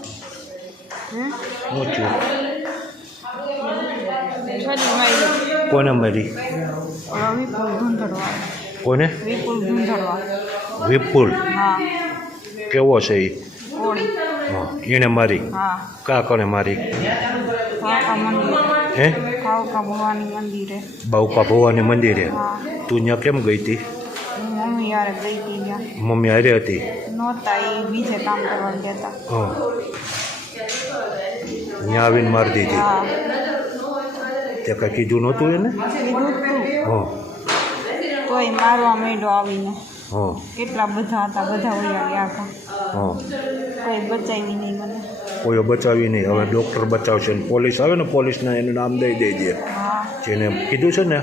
શું થયું? છોડી મારી કોને મારી? વિપુલ ધૂંધળવા. કોને? વિપુલ ધૂંધળવા. વિપુલ? હા. કેવો છે એ? કોળી. હા, એને મારી? હા. કા કોને મારી? કાકા મંદિર. હે? કાકા ભવાની મંદિરે. બાઉકા ભવાની મંદિરે? હા. તું ત્યાં કેમ ગઈ હતી? હું મમ્મી યારે ગઈ હતી ત્યાં. મમ્મી હારે હતી? નહોતા, એ બીજે કામ કરવા ગયા હતા. હા, ત્યાં આવીને મારી દીધી? હા. તે કાંઈ કીધું નહોતું એને? કીધું તું હા. તોય મારવા માંડ્યો આવીને. હા. એટલા બધા હતા, બધા વયા ગયા આખા. હા. કોઈ બચાવી નહીં મને. કોઈ બચાવી નહીં. હવે ડૉક્ટર બચાવશે ને પોલીસ આવે ને, પોલીસને એનું નામ દઈ દેજે હા. જેને કીધું છે ને